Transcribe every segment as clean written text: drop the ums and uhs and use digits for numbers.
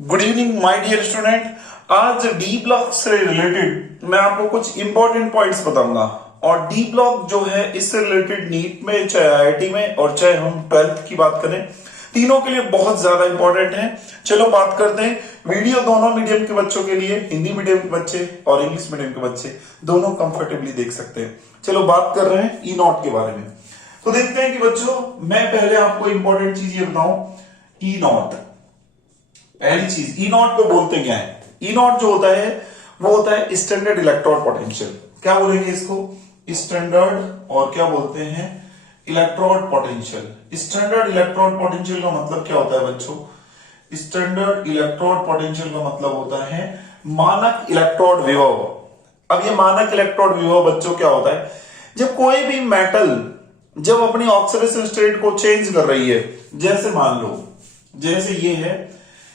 Good evening my dear student. आज D block से related मैं आपको कुछ इंपॉर्टेंट पॉइंट्स बताऊंगा। और डी ब्लॉक जो है इससे रिलेटेड नीट में, चाहे आईआईटी में और चाहे हम 12th की बात करें, तीनों के लिए बहुत ज्यादा इंपॉर्टेंट है। चलो बात करते हैं। वीडियो दोनों मीडियम के बच्चों के लिए, हिंदी मीडियम के बच्चे और इंग्लिश मीडियम के बच्चे दोनों कंफर्टेबली देख सकते हैं। चलो बात कर रहे हैं ई नॉट के बारे में। तो देखते हैं कि बच्चों, मैं पहले आपको इंपॉर्टेंट चीज ये बताऊं। ई नॉट, पहली चीज, ई नॉट को बोलते क्या है? ई नॉट जो होता है वो होता है स्टैंडर्ड इलेक्ट्रोड पोटेंशियल। क्या बोलेंगे इसको? स्टैंडर्ड, और क्या बोलते हैं? Electrode potential. Standard electrode potential का मतलब क्या होता है बच्चों? स्टैंडर्ड इलेक्ट्रोड पोटेंशियल का मतलब होता है मानक इलेक्ट्रोड विभव। अब ये मानक इलेक्ट्रोड विभव बच्चों क्या होता है? जब कोई भी मेटल जब अपनी ऑक्सीडेशन स्टेट को चेंज कर रही है, जैसे मान लो, जैसे ये है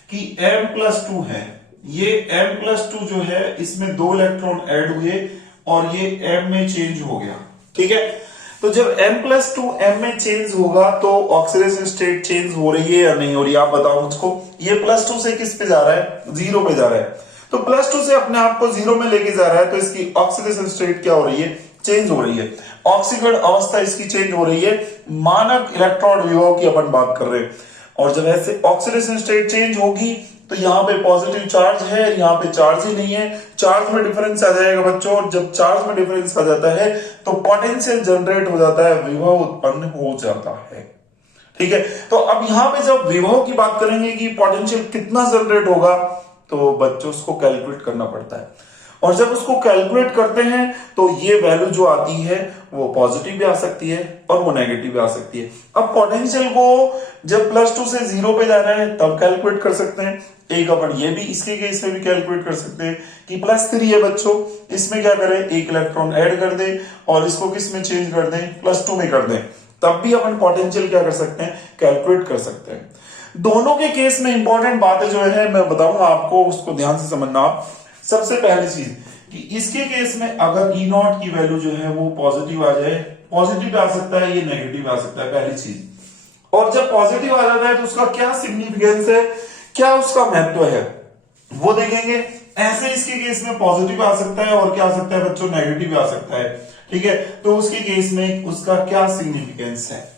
कि M+2 है, ये M+2 जो है इसमें 2 इलेक्ट्रॉन ऐड हुए और ये M में चेंज हो गया। ठीक है, तो जब M+2 M में चेंज होगा तो ऑक्सीडेशन स्टेट चेंज हो रही है या नहीं हो रही है? आप बताओ मुझको। ये +2 से किस पे जा रहा है? 0 पे जा रहा है। तो +2 से अपने आप को 0 में लेके जा रहा है, तो इसकी ऑक्सीडेशन स्टेट क्या हो रही है? चेंज हो रही है। ऑक्सीकरण अवस्था इसकी चेंज हो रही है। मानक इलेक्ट्रॉन विभव की अपन बात कर रहे हैं। और जब ऐसे ऑक्सीडेशन स्टेट चेंज होगी तो यहाँ पे पॉजिटिव चार्ज है, यहाँ पे चार्ज ही नहीं है, चार्ज में डिफरेंस आ जाएगा बच्चों। और जब चार्ज में डिफरेंस आ जाता है तो पोटेंशियल जनरेट हो जाता है, विभव उत्पन्न हो जाता है। ठीक है, तो अब यहाँ पे जब विभव की बात करेंगे कि पोटेंशियल कितना जनरेट होगा, तो बच्चों उसको कैलकुलेट करना पड़ता है। और जब उसको कैलकुलेट करते हैं तो ये वैल्यू जो आती है वो पॉजिटिव भी आ सकती है और वो नेगेटिव भी आ सकती है। अब पोटेंशियल को जब +2 से 0 पे जा रहा है तब कैलकुलेट कर सकते हैं। एक अपन ये भी इसके केस में भी कैलकुलेट कर सकते हैं कि +3 है बच्चों, इसमें क्या करें? एक इलेक्ट्रॉन ऐड कर दें और इसको किस में चेंज कर दें? +2 में कर दें, तब भी अपन पोटेंशियल क्या कर सकते हैं? कैलकुलेट कर सकते हैं। दोनों के केस में इंपॉर्टेंट बातें जो है मैं बताऊंगा आपको, उसको ध्यान से समझना आप। सबसे पहली चीज कि इसके केस में अगर ई नॉट की वैल्यू जो है वो पॉजिटिव आ जाए, पॉजिटिव आ सकता है, ये नेगेटिव आ सकता है, पहली चीज। और जब पॉजिटिव आ जाता है तो उसका क्या सिग्निफिकेंस है, क्या उसका महत्व है, वो देखेंगे। ऐसे इसके केस में पॉजिटिव आ सकता है और क्या आ सकता है बच्चों? नेगेटिव आ सकता है। ठीक है, तो उसके केस में उसका क्या सिग्निफिकेंस है?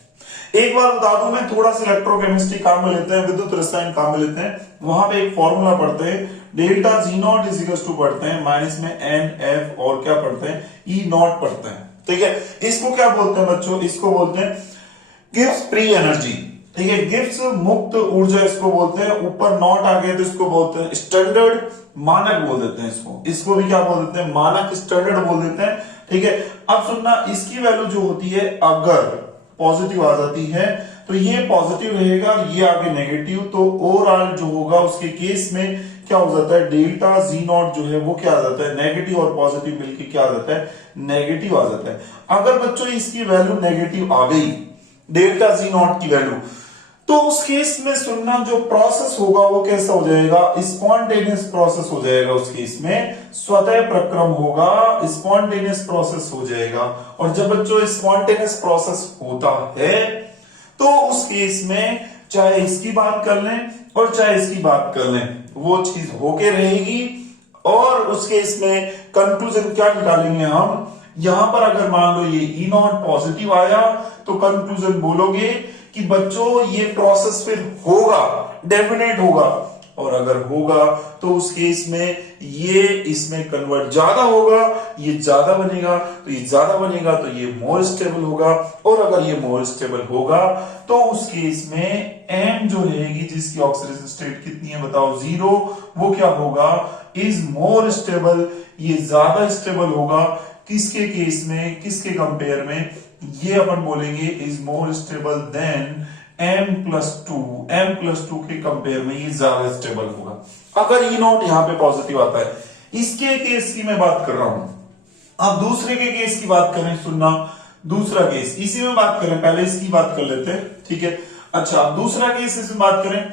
एक बार बता दूं, मैं थोड़ा सा इलेक्ट्रोकेमिस्ट्री काम में लेते हैं, विद्युत रसायन काम में लेते हैं, वहां पे एक फॉर्मूला पढ़ते हैं, डेल्टा G0 इज टू पढ़ते हैं माइनस में NF, और क्या पढ़ते हैं? E0 पढ़ते हैं। ठीक है, इसको क्या बोलते हैं बच्चों? इसको बोलते हैं गिब्स फ्री एनर्जी। ठीक है, गिब्स मुक्त ऊर्जा इसको बोलते हैं। ऊपर नॉट आ गया तो इसको बोलते हैं स्टैंडर्ड, मानक बोल देते हैं इसको। इसको भी क्या बोल देते हैं? मानक, स्टैंडर्ड बोल देते हैं। ठीक है, अब सुनना, इसकी वैल्यू जो होती है अगर पॉजिटिव आ जाती है तो ये पॉजिटिव रहेगा, ये आगे नेगेटिव, तो ओवरऑल जो होगा उसके केस में क्या हो जाता है? डेल्टा G0 जो है वो क्या आ जाता है? नेगेटिव और पॉजिटिव मिलके क्या आ जाता है? नेगेटिव आ जाता है। अगर बच्चों इसकी वैल्यू नेगेटिव आ गई, डेल्टा G0 की वैल्यू, तो उस केस में सुनना, जो प्रोसेस होगा वो कैसा हो जाएगा? स्पॉन्टेनियस प्रोसेस हो जाएगा। उस केस में स्वतः प्रक्रम होगा, स्पॉन्टेनियस प्रोसेस हो जाएगा। और जब बच्चों स्पॉन्टेनियस प्रोसेस होता है तो उस केस में चाहे इसकी बात कर लें और चाहे इसकी बात कर लें, वो चीज होके रहेगी। और उस केस में कंक्लूजन क्या निकालेंगे हम? यहां पर अगर मान लो ये ई नॉट पॉजिटिव आया तो कंक्लूजन बोलोगे कि बच्चों ये प्रोसेस फिर होगा, डेफिनेट होगा। और अगर होगा तो उस केस में ये इसमें कन्वर्ट ज्यादा होगा, ये ज्यादा बनेगा, तो ये ज्यादा बनेगा तो ये मोर स्टेबल होगा। और अगर ये मोर स्टेबल होगा तो उस केस में M जो रहेगी, जिसकी ऑक्सीडेशन स्टेट कितनी है बताओ? 0, वो क्या होगा? इज मोर स्टेबल, ये ज्यादा स्टेबल होगा। किसके केस में, किसके कंपेयर में? ये अपन बोलेंगे is more stable then M+2, M+2 के कंपेयर में ये ज्यादा स्टेबल होगा अगर ई नॉट यहां पे पॉजिटिव आता है। इसके केस की मैं बात कर रहा हूं। अब दूसरे के केस की बात करें, सुनना, दूसरा केस इसी में बात करें, पहले इसकी बात कर लेते हैं। ठीक है, अच्छा, दूसरा केस इसमें बात करें,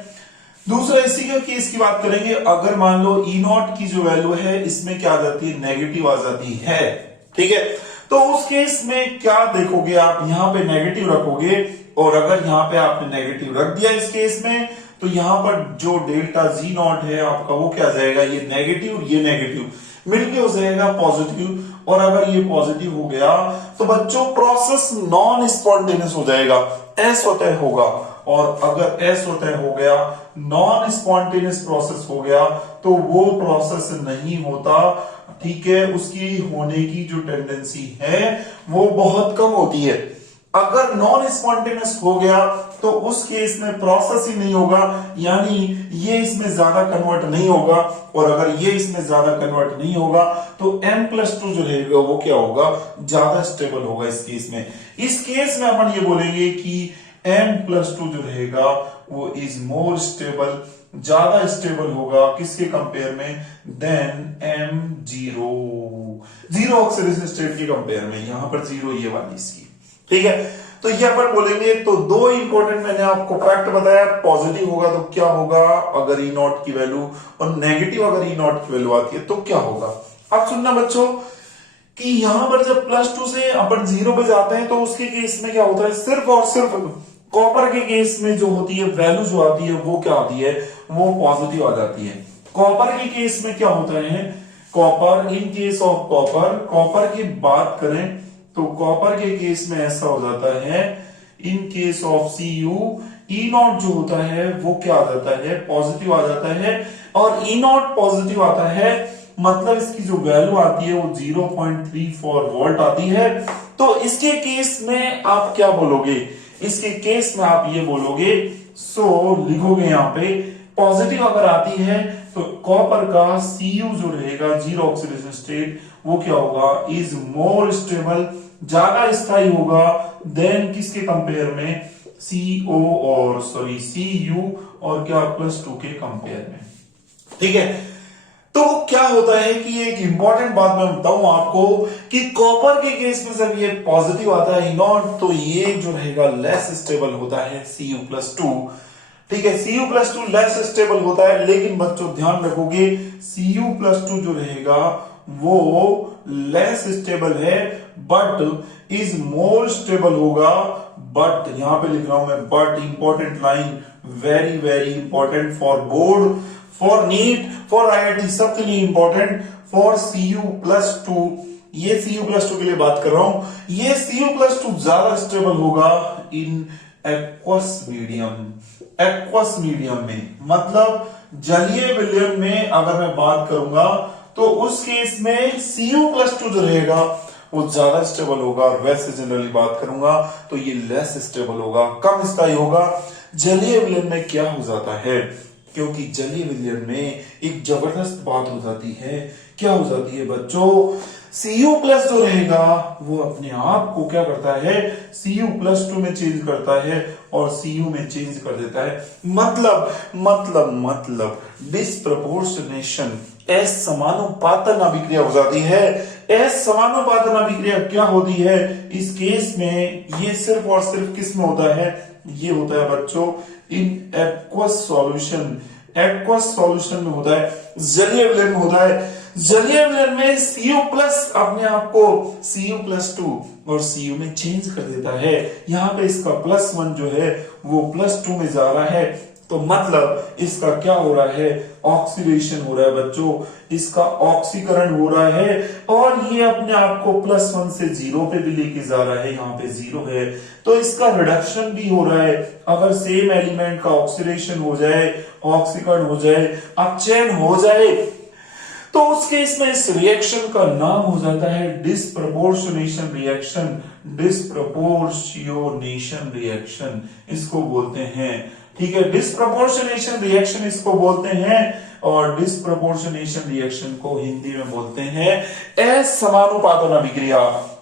दूसरा इसी के केस की बात करेंगे। अगर मान लो ई नॉट की जो वैल्यू है इसमें क्या आ जाती है? नेगेटिव आ जाती है। ठीक है, तो उस केस में क्या देखोगे आप? यहां पे नेगेटिव रखोगे, और अगर यहां पे आपने नेगेटिव रख दिया इस केस में, तो तो यहां पर जो डेल्टा जी नॉट है आपका वो क्या आ जाएगा, ये नेगेटिव, ये नेगेटिव मिलके हो जाएगा पॉजिटिव। और अगर ये पॉजिटिव हो गया तो बच्चों प्रोसेस नॉन स्पॉन्टेनियस हो जाएगा, असतः होगा। और अगर असतः हो गया, नॉन स्पॉन्टेनियस प्रोसेस हो गया, तो वो प्रोसेस नहीं होता, ठीक है, उसकी होने की जो टेंडेंसी है वो बहुत कम होती है। अगर नॉन स्पॉन्टेनियस हो गया तो उस केस में प्रोसेस ही नहीं होगा, यानी ये इसमें ज्यादा कन्वर्ट नहीं होगा। और अगर ये इसमें ज्यादा कन्वर्ट नहीं होगा तो m+2 जो रहेगा वो क्या होगा, ज्यादा स्टेबल होगा इस केस में। इस केस में अपन ये बोलेंगे कि m+2 जो रहेगा वो इज मोर स्टेबल, ज्यादा स्टेबल होगा किसके कंपेयर में, then m0, zero oxidation state के कंपेयर में। यहां पर जीरो ये वाली इसकी, ठीक है। तो ये अपन बोलेंगे, तो दो इंपॉर्टेंट मैंने आपको फैक्ट बताया, पॉजिटिव होगा तो क्या होगा अगर ई नॉट की वैल्यू, और नेगेटिव अगर ई नॉट की वैल्यू आती है तो क्या होगा। अब सुनना बच्चों कि यहां पर जब +2 से अपन 0 पे जाते हैं तो उसके केस में क्या होता है, सिर्फ और सिर्फ कॉपर के केस में जो होती है वैल्यू जो आती है वो क्या आती है, वो पॉजिटिव आ जाती है। कॉपर के केस में क्या होता है, copper, in case of copper, copper की बात करें तो कॉपर के केस में ऐसा हो जाता है, in case of Cu E not जो होता है वो क्या आ जाता है, पॉजिटिव आ जाता है। और ई नॉट पॉजिटिव आता है मतलब इसकी जो वैल्यू आती है वो 0.34 वोल्ट आती है। तो इसके केस में आप क्या बोलोगे, इसके केस में आप ये बोलोगे, सो लिखोगे यहां पे पॉजिटिव अगर आती है तो कॉपर का Cu जो रहेगा, जीरो ऑक्सीडेशन स्टेट, वो क्या होगा, इज मोर स्टेबल, ज्यादा स्थायी होगा देन किसके कंपेयर में, Cu और क्या +2 के कंपेयर में, ठीक है। तो क्या होता है कि एक इंपॉर्टेंट बात मैं बताऊं आपको कि कॉपर के केस में जब ये पॉजिटिव आता है नॉट, तो ये जो रहेगा लेस स्टेबल होता है Cu+2, ठीक है। Cu+2 लेस स्टेबल होता है, लेकिन बच्चों ध्यान रखोगे Cu+2 जो रहेगा वो लेस स्टेबल है बट इज मोर स्टेबल होगा। बट यहां पे लिख रहा हूं मैं, but important line, very very important for board, for NEET, for IIT, सबके लिए इंपॉर्टेंट, फॉर Cu+2, ये Cu+2 के लिए बात कर रहा हूं, ये Cu+2 ज्यादा स्टेबल होगा in aqueous medium, aqueous medium में, मतलब जलीय विलयन में अगर मैं बात करूंगा तो उस केस में Cu+2 जो रहेगा वो ज्यादा स्टेबल होगा। और वैसे जनरली बात करूंगा तो ये लेस स्टेबल होगा, कम स्थायी होगा। जलीय विलयन में क्या हो जाता है, क्योंकि जलीय विलयन में एक जबरदस्त बात हो जाती है, क्या हो जाती है बच्चों, Cu+ जो रहेगा वो अपने आप को क्या करता है, Cu+2 में चेंज करता है और Cu में चेंज कर देता है। मतलब डिस्प्रपोर्शनेशन, असमानुपातन अभिक्रिया हो जाती है। असमानुपातन अभिक्रिया क्या होती है इस केस में, ये सिर्फ और सिर्फ किस में होता है, ये होता है बच्चों in aqueous solution, aqueous solution में होता है, जलीय विलयन में होता है। जलीय विलयन में Cu+ अपने आप को Cu+2 और Cu में चेंज कर देता है। यहां पे इसका +1 जो है वो +2 में जा रहा है, तो मतलब इसका क्या हो रहा है, ऑक्सीडेशन हो रहा है बच्चों, इसका ऑक्सीकरण हो रहा है। और ये अपने आप को +1 से 0 पे भी लेके जा रहा है, यहाँ पे 0 है तो इसका रिडक्शन भी हो रहा है। अगर सेम एलिमेंट का ऑक्सीडेशन हो जाए, ऑक्सीकरण हो जाए, अपचयन हो जाए, तो उस केस में इस रिएक्शन का नाम हो जाता है डिस्प्रपोर्शनेशन रिएक्शन, डिस्प्रपोर्शनेशन रिएक्शन इसको बोलते हैं, ठीक है। डिस्प्रपोर्शनेशन रिएक्शन इसको बोलते हैं और डिस्प्रपोर्शनेशन रिएक्शन को हिंदी में बोलते हैं असमानुपातन अभिक्रिया,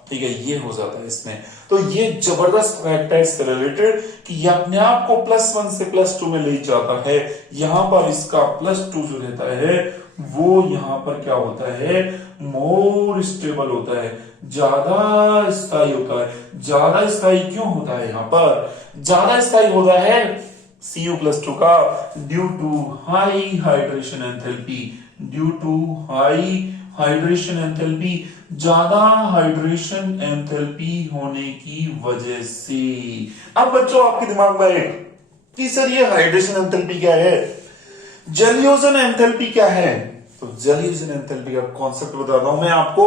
ठीक है, ये हो जाता है इसमें। तो ये जबरदस्त फैक्ट है इससे रिलेटेड कि ये अपने आप को +1 से +2 में ले जाता है। यहां पर इसका +2 जो रहता है वो यहां पर क्या होता है, मोर स्टेबल होता है, ज्यादा स्थायी होता है। ज्यादा स्थायी क्यों होता है, यहां पर ज्यादा स्थायी होता है Cu+2 का due to high hydration enthalpy, due to high hydration enthalpy, ज्यादा हाइड्रेशन एंथैल्पी होने की वजह से। अब बच्चों आपके दिमाग में कि सर ये हाइड्रेशन एंथैल्पी क्या है, जलीयोजन एंथैल्पी क्या है। तो जलीयोजन एंथैल्पी का कॉन्सेप्ट बताता हूं मैं आपको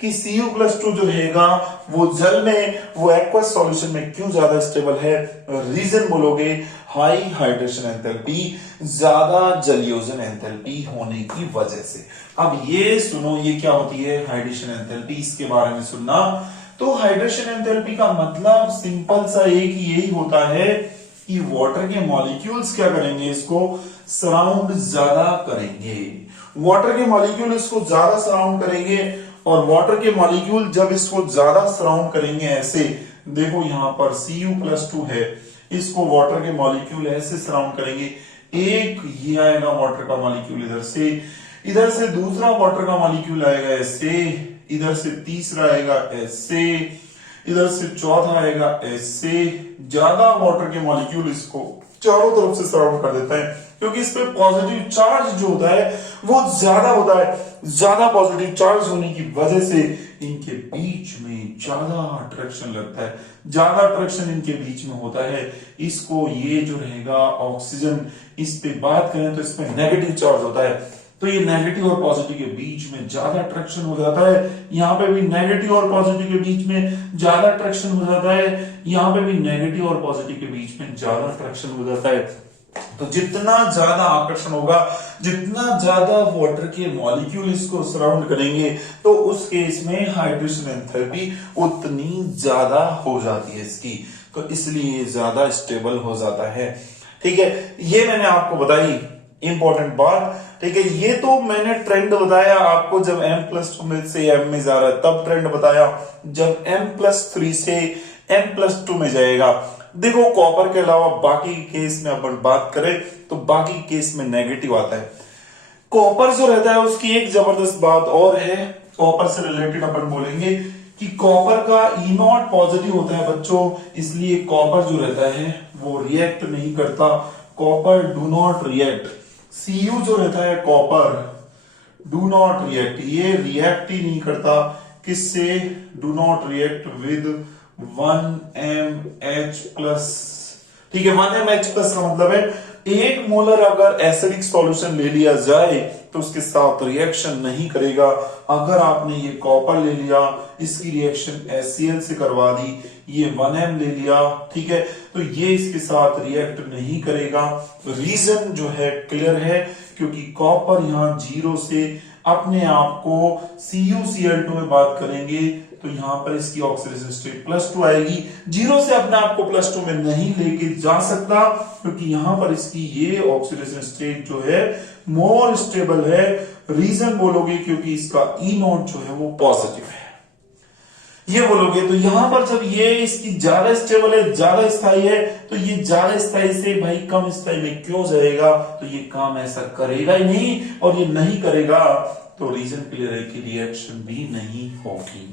कि Cu+2 जो रहेगा वो जल में, वो एक्वस सॉल्यूशन में क्यों ज्यादा स्टेबल है। रीजन बोलोगे हाई हाइड्रेशन एंथैल्पी, ज्यादा जलीयोजन एंथैल्पी होने की वजह से। अब ये सुनो, ये क्या होती है हाइड्रेशन एंथैल्पी, इसके बारे में सुनना। तो हाइड्रेशन एंथैल्पी का मतलब सिंपल सा एक यही होता है कि वाटर के मॉलिक्यूल्स क्या करेंगे, इसको सराउंड ज्यादा करेंगे। वाटर के मॉलिक्यूल इसको ज्यादा सराउंड करेंगे, और वाटर के मॉलिक्यूल जब इसको ज्यादा सराउंड करेंगे ऐसे, देखो यहां पर Cu+2 है, इसको वाटर के मॉलिक्यूल ऐसे सराउंड करेंगे। एक ये आएगा वाटर का मॉलिक्यूल इधर से दूसरा वाटर का मॉलिक्यूल आएगा ऐसे, इधर से तीसरा आएगा ऐसे, इधर से चौथा आएगा ऐसे। ज्यादा वाटर के मॉलिक्यूल इसको चारों तरफ से सराउंड कर देता है, क्योंकि इस पे पॉजिटिव चार्ज जो होता है वो ज्यादा होता है। ज्यादा पॉजिटिव चार्ज होने की वजह से इनके बीच में ज्यादा अट्रैक्शन लगता है, ज्यादा अट्रैक्शन इनके बीच में होता है। इसको ये जो रहेगा ऑक्सीजन, इस पे बात करें तो इसमें नेगेटिव चार्ज होता है, तो ये नेगेटिव और पॉजिटिव के बीच में ज्यादा अट्रैक्शन हो जाता है। यहाँ पे भी नेगेटिव और पॉजिटिव के बीच में ज्यादा अट्रैक्शन हो जाता है, यहाँ पे भी नेगेटिव और पॉजिटिव के बीच में ज्यादा अट्रैक्शन हो जाता है। तो जितना ज्यादा आकर्षण होगा, जितना ज्यादा वाटर के मॉलिक्यूल इसको सराउंड करेंगे, तो उस केस में हाइड्रेशन एंथैल्पी उतनी ज्यादा हो जाती है इसकी, तो इसलिए ज्यादा स्टेबल हो जाता है। ठीक है, ये मैंने आपको बताई इंपॉर्टेंट बात। ठीक है, ये तो मैंने ट्रेंड बताया आपको, जब M+2 में से M में जा रहा है तब ट्रेंड बताया, जब M+3 से M+2 में जाएगा। देखो कॉपर के अलावा बाकी केस में अपन बात करें तो बाकी केस में नेगेटिव आता है। कॉपर जो रहता है उसकी एक जबरदस्त बात और है, कॉपर से रिलेटेड अपन बोलेंगे कि कॉपर का E0 पॉजिटिव होता है बच्चों, इसलिए कॉपर जो रहता है वो रिएक्ट नहीं करता, copper do not react. Cu जो रहता है कॉपर डू नॉट रिएक्ट, ये रिएक्ट ही नहीं करता, किससे, do not react with 1MH+। ठीक है, 1MH+ का मतलब है 1 मोलर अगर एसिडिक सॉल्यूशन ले लिया जाए तो उसके साथ रिएक्शन नहीं करेगा। अगर आपने ये कॉपर ले लिया, इसकी रिएक्शन HCl से करवा दी, ये 1M ले लिया, ठीक है, तो ये इसके साथ रिएक्ट नहीं करेगा। रीजन जो है क्लियर है, क्योंकि कॉपर यहां 0 से अपने आप को CuCl2 में बात करेंगे तो यहां पर इसकी ऑक्सीडेशन स्टेट +2 आएगी। 0 से अपने आप को +2 में नहीं लेके जा सकता, क्योंकि यहां पर इसकी ये ऑक्सीडेशन स्टेट जो है मोर स्टेबल है। रीजन बोलोगे क्योंकि इसका E0 जो है वो पॉजिटिव है, ये बोलोगे। तो यहां पर जब ये इसकी ज्यादा स्टेबल है, ज्यादा स्थायी है, तो ये ज्यादा स्थायी से भाई कम स्थायी में क्यों जाएगा, तो ये काम ऐसा करेगा ही नहीं, और ये नहीं करेगा तो रीजन क्लियर है कि रिएक्शन भी नहीं होगी।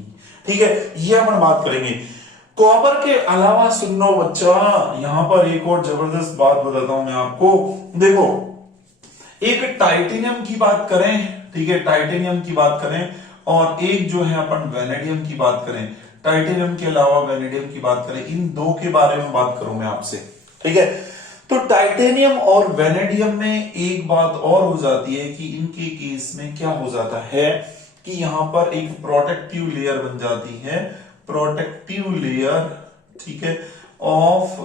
ठीक है, ये हम बात करेंगे। कॉपर के अलावा सुनो बच्चा, यहां पर एक और जबरदस्त बात बताता हूं मैं आपको। देखो, एक टाइटेनियम की बात करें, ठीक है, टाइटेनियम की बात करें, और एक जो है अपन वेनेडियम की बात करें। टाइटेनियम के अलावा वेनेडियम की बात करें, इन दो के बारे में बात करूं मैं आपसे। ठीक है, तो टाइटेनियम और वेनेडियम में एक बात और हो जाती है कि इनके केस में क्या हो जाता है कि यहां पर एक प्रोटेक्टिव लेयर बन जाती है, प्रोटेक्टिव लेयर, ठीक है, ऑफ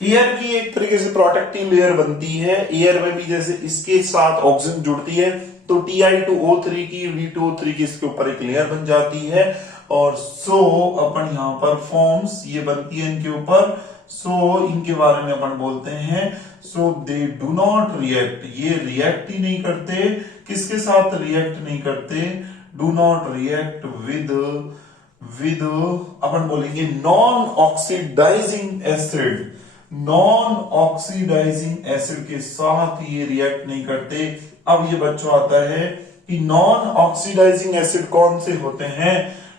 एयर की एक तरीके से प्रोटेक्टिव लेयर बनती है। एयर में भी जैसे इसके साथ ऑक्सीजन जुड़ती है तो Ti2O3 की, V2O3 की इसके ऊपर एक लेयर बन जाती है, और सो अपन यहां पर फॉर्म्स ये बनती है इनके ऊपर। सो इनके बारे में अपन बोलते हैं, so they do not react, ये रिएक्ट ही नहीं करते, किसके साथ रिएक्ट नहीं करते, डू नॉट रिएक्ट विद अपन बोलेंगे non oxidising acid, non oxidising acid के साथ ये रिएक्ट नहीं करते। अब ये बच्चों आता है कि नॉन ऑक्सीडाइजिंग एसिड कौन से होते हैं,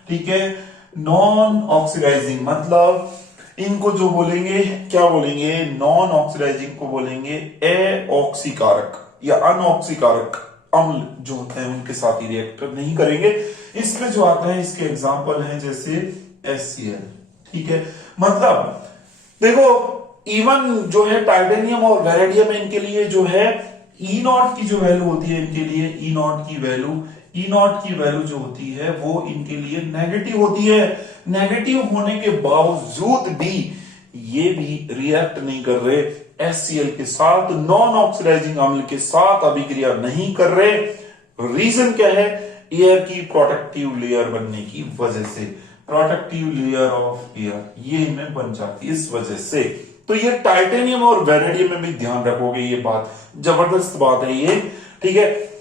ठीक है, नॉन ऑक्सीडाइजिंग मतलब इनको जो बोलेंगे, क्या बोलेंगे, नॉन ऑक्सीडाइजिंग को बोलेंगे एऑक्सीकारक या अनऑक्सीकारक अम्ल जो होते हैं उनके साथ ही रिएक्ट नहीं करेंगे। इसमें जो आता है इसके एग्जांपल हैं जैसे HCl, ठीक है, मतलब देखो इवन जो है टाइटेनियम और वेनेडियम इनके लिए जो है ई नॉट की जो वैल्यू होती है, इनके लिए ई नॉट की वैल्यू जो होती है वो इनके लिए नेगेटिव होती है। नेगेटिव होने के बावजूद भी ये भी रिएक्ट नहीं कर रहे HCl के साथ, नॉन ऑक्सीडाइजिंग अम्ल के साथ अभिक्रिया नहीं कर रहे। रीजन क्या है? एयर की प्रोटेक्टिव लेयर बनने की वजह से, प्रोटेक्टिव लेयर ऑफ एयर ये इनमें बन जाती है इस वजह से। तो ये टाइटेनियम और वेनेडियम में भी ध्यान रखोगे, ये बात जबरदस्त बात है ये, ठीक है।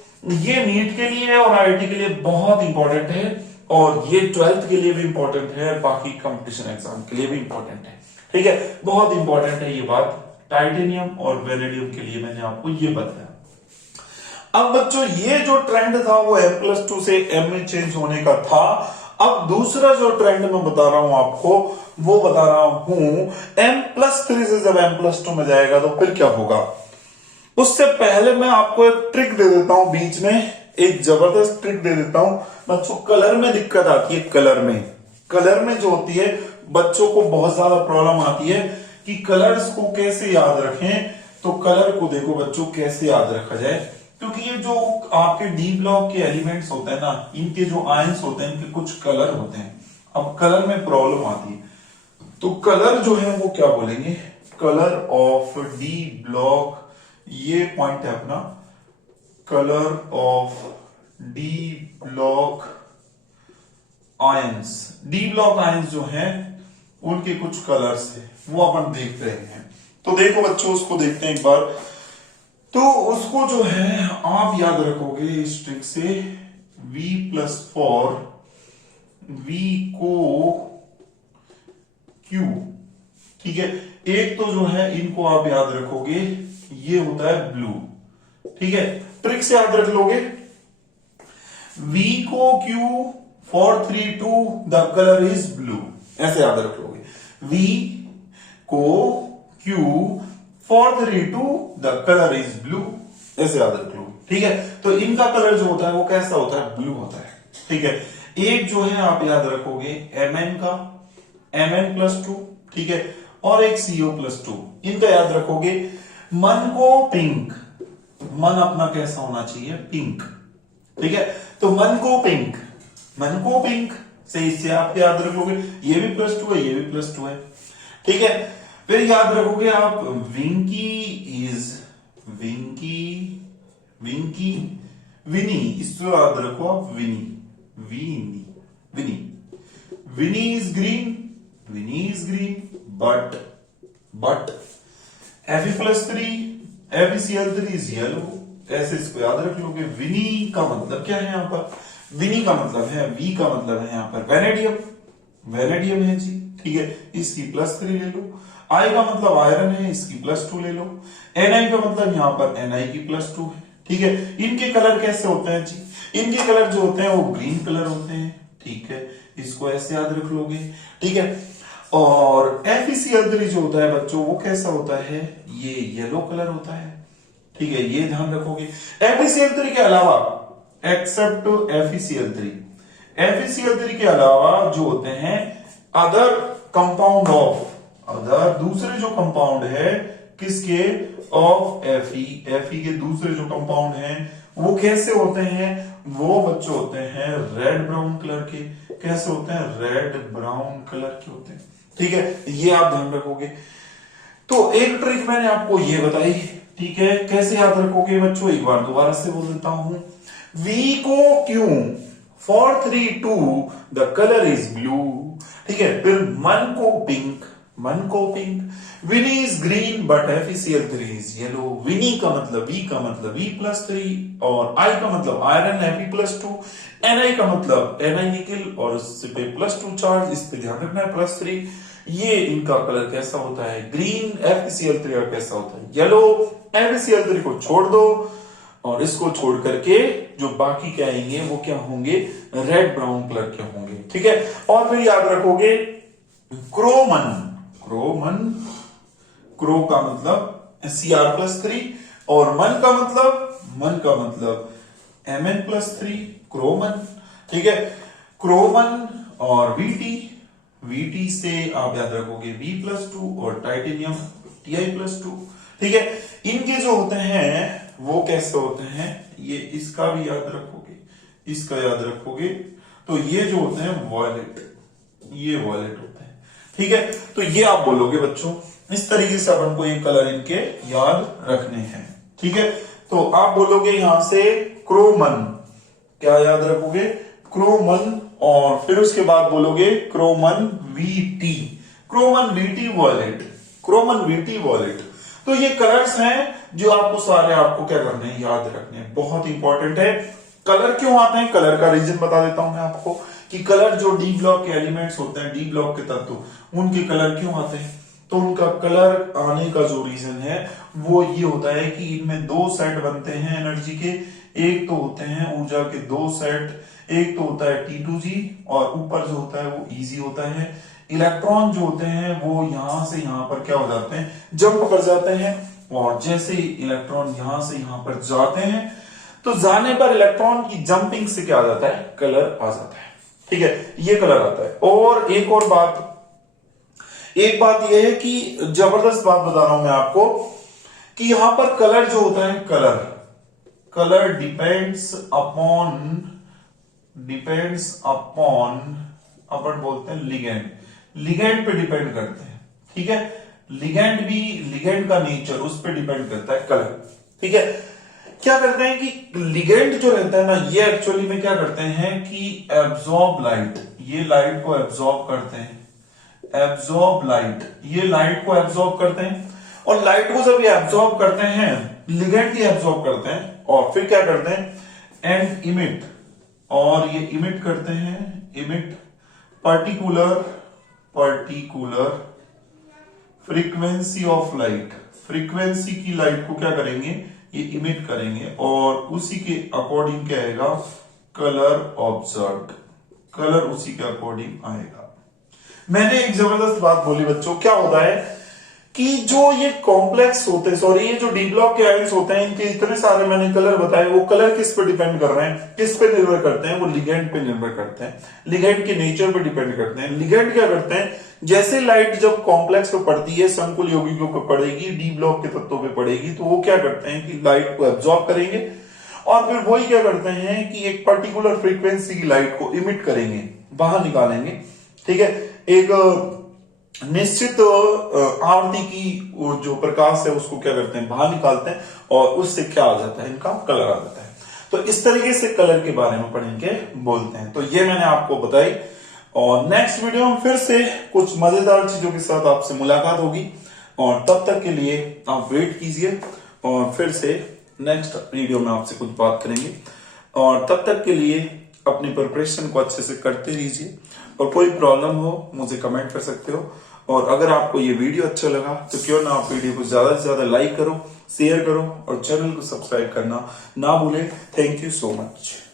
ये नीट के लिए और IIT के लिए बहुत इंपॉर्टेंट है, और ये 12th के लिए भी इंपॉर्टेंट है, बाकी कंपटीशन एग्जाम के लिए भी इंपॉर्टेंट है, ठीक है। बहुत इंपॉर्टेंट है ये बात, टाइटेनियम और वेनेडियम के लिए मैंने आपको ये बताया। अब बच्चों ये जो ट्रेंड था वो M+2 से M में चेंज होने का था। अब दूसरा जो ट्रेंड मैं बता रहा हूं आपको, वो बता रहा हूं M+3 से जब M+2 में जाएगा तो फिर क्या होगा। उससे पहले मैं आपको एक ट्रिक दे देता हूं, बीच में एक जबरदस्त ट्रिक दे देता हूं बच्चों। कलर में दिक्कत आती है, कलर में जो होती है बच्चों को बहुत ज्यादा प्रॉब्लम आती है कि कलर्स को कैसे याद रखें। तो कलर को देखो बच्चों कैसे याद रखा जाए, क्योंकि ये जो आपके डी ब्लॉक के एलिमेंट्स होते हैं ना, इनके जो आयंस होते हैं इनके कुछ कलर होते हैं। अब कलर में प्रॉब्लम आती है, तो कलर जो है वो क्या बोलेंगे, कलर ऑफ डी ब्लॉक, ये पॉइंट है अपना, colour of D block ions. D block ions जो है उनके कुछ कलर्स है, वो अपन देख रहे हैं। तो देखो बच्चों उसको देखते हैं एक बार। तो उसको जो है आप याद रखोगे इस ट्रिक से, V+4 V को Q, ठीक है। एक तो जो है इनको आप याद रखोगे, ये होता है ब्लू, ठीक है, ट्रिक से याद रख लोगे। V को Q 432 the colour is blue, ऐसे याद रख लोगे। V को Q 432 the colour is blue, ऐसे याद रख लो, ठीक है। तो इनका कलर जो होता है वो कैसा होता है, ब्लू होता है, ठीक है। एक जो है आप याद रखोगे Mn का, Mn+2, ठीक है, और एक CO+2, इनका याद रखोगे। मन को पिंक, मन अपना कैसा होना चाहिए, पिंक, ठीक है। तो मन को पिंक से इससे आप याद रखोगे, ये भी +2 है, ये भी +2 है, ठीक है। फिर याद रखोगे आप विनी, इसको याद रखो आप, विनी is green, but FeCl3 is yellow, ऐसे इसको याद रख लोगे। विनी का मतलब क्या है यहाँ पर, विनी का मतलब है, V का मतलब है यहाँ पर वेनेडियम है जी, ठीक है, इसकी +3 ले लो। I का मतलब आयरन है, इसकी +2 ले लो। Ni का मतलब यहाँ पर Ni की +2 है, ठीक है। इनके कलर कैसे होते हैं जी, इनके कलर जो होते हैं वो ग्रीन कलर होते हैं, ठीक है, इसको ऐसे याद रख लोगे, ठीक है। और FeCl3 जो होता है बच्चों वो कैसा होता है, ये येलो कलर होता है, ठीक है, ये ध्यान रखोगे। FeCl3 के अलावा, एक्सेप्ट FeCl3 के अलावा जो होते हैं अदर कंपाउंड ऑफ, अदर दूसरे जो कंपाउंड है किसके, ऑफ Fe के दूसरे जो कंपाउंड हैं वो कैसे होते हैं, वो बच्चों होते हैं रेड ब्राउन कलर के। कैसे होते हैं, रेड ब्राउन कलर के होते हैं, ठीक है, ये आप ध्यान रखोगे। तो एक ट्रिक मैंने आपको ये बताई, ठीक है, कैसे याद रखोगे बच्चों, एक बार दोबारा से बोल देता हूं। V को Q 432 the colour is blue, ठीक है। फिर मन को पिंक, विनी is green but FeCl3 is yellow. विनी का मतलब V+3 और I का मतलब आयरन Fe+2, Ni का मतलब Ni निकल और उससे पे +2 चार्ज, इस पे ध्यान रखना है +3। ये इनका कलर कैसा होता है, ग्रीन। FeCl3 का कैसा होता है, येलो। FeCl3 को छोड़ दो और इसको छोड़ करके जो बाकी क्या आएंगे वो क्या होंगे, रेड ब्राउन कलर के होंगे, ठीक है। और फिर याद रखोगे क्रोमन, क्रो का मतलब Cr+3 और मन का मतलब Mn+3, क्रोमन, ठीक है। क्रोमन और Vt VT से आप याद रखोगे V+2 और टाइटेनियम Ti+2। ठीक है, इनके जो होते हैं वो कैसे होते हैं, ये इसका भी याद रखोगे, इसका याद रखोगे, तो ये जो होते हैं वॉयलेट, ये वॉयलेट होते हैं। ठीक है, तो ये आप बोलोगे बच्चों, इस तरीके से अपन को ये कलर इनके याद रखने हैं। ठीक है, तो आप बोलोगे यहां से क्रोमन, क्या याद रखोगे, क्रोमन, और फिर उसके बाद बोलोगे क्रोमन VT, क्रोमन VT वॉयलेट, क्रोमन VT वॉयलेट। तो ये कलर्स हैं जो आपको सारे आपको क्या करने हैं, याद रखने हैं, बहुत इंपॉर्टेंट है। कलर क्यों आते हैं, कलर का रीजन बता देता हूं मैं आपको कि कलर जो डी ब्लॉक के एलिमेंट्स होते हैं, डी ब्लॉक के तत्व, उनके कलर क्यों आते हैं। तो उनका कलर आने का जो रीजन है वो ये होता है कि इनमें दो सेट बनते हैं एनर्जी के, एक तो होते हैं ऊर्जा के दो सेट, एक तो होता है T2G और ऊपर जो होता है वो Eg होता है। इलेक्ट्रॉन जो होते हैं वो यहां से यहां पर क्या हो जाते हैं, जंप कर जाते हैं, और जैसे इलेक्ट्रॉन यहां से यहां पर जाते हैं तो जाने पर इलेक्ट्रॉन की जंपिंग से क्या आ जाता है, कलर आ जाता है। ठीक है, ये कलर आता है। और एक और बात, एक बात यह है कि जबरदस्त बात बता रहा हूं मैं आपको कि यहां पर कलर जो होता है, कलर डिपेंड्स अपॉन अपन बोलते हैं लिगेंड पे डिपेंड करते हैं। ठीक है, लिगेंड का नेचर उस पर डिपेंड करता है कलर। ठीक है, क्या करते हैं कि लिगेंड जो रहता है ना, ये एक्चुअली में क्या करते हैं कि एब्जॉर्ब लाइट, ये लाइट को एब्जॉर्ब करते हैं, एब्जॉर्ब लाइट, ये लाइट को एब्जॉर्ब करते हैं, और लाइट को जब ये एब्जॉर्ब करते हैं, लिगेंड ही एब्जॉर्ब करते हैं, और फिर क्या करते हैं, एंड इमिट, और ये इमिट करते हैं, emit particular frequency of light, frequency की लाइट को क्या करेंगे, ये इमिट करेंगे, और उसी के अकॉर्डिंग क्या आएगा, कलर ऑब्जर्व्ड, कलर उसी के अकॉर्डिंग आएगा। मैंने एक जबरदस्त बात बोली बच्चों, क्या होता है कि जो ये कॉम्प्लेक्स होते हैं, सॉरी ये जो डी ब्लॉक के आयंस होते हैं, इनके इतने सारे मैंने कलर बताए, वो कलर किस पे डिपेंड कर रहे हैं, किस पे निर्भर करते हैं, वो लिगेंड पे निर्भर करते हैं, लिगेंड के नेचर पे डिपेंड करते हैं। लिगेंड क्या करते हैं, जैसे लाइट जब कॉम्प्लेक्स पे पड़ती है, संकुल यौगिकों पे पड़ेगी, डी ब्लॉक के तत्वों पे पड़ेगी, तो वो क्या करते हैं कि लाइट को एब्जॉर्ब करेंगे, और फिर वही क्या करते हैं कि एक पर्टिकुलर फ्रीक्वेंसी की लाइट को इमिट करेंगे, बाहर निकालेंगे। ठीक है, एक निश्चित आवृत्ति की जो प्रकाश है उसको क्या करते हैं, बाहर निकालते हैं, और उससे क्या आ जाता है, इनका कलर आ जाता है। तो इस तरीके से कलर के बारे में अपन इनके बोलते हैं। तो ये मैंने आपको बताई, और नेक्स्ट वीडियो में फिर से कुछ मजेदार चीजों के साथ आपसे मुलाकात होगी, और तब तक के लिए आप वेट कीजिए, और फिर से नेक्स्ट वीडियो में आपसे कुछ बात करेंगे। और तब तक के लिए अपनी प्रिपरेशन को अच्छे से करते रहिए, और कोई प्रॉब्लम हो मुझे कमेंट कर सकते हो। और अगर आपको ये वीडियो अच्छा लगा तो क्यों ना आप वीडियो को ज्यादा से ज्यादा लाइक करो, शेयर करो, और चैनल को सब्सक्राइब करना ना भूलें। Thank you so much.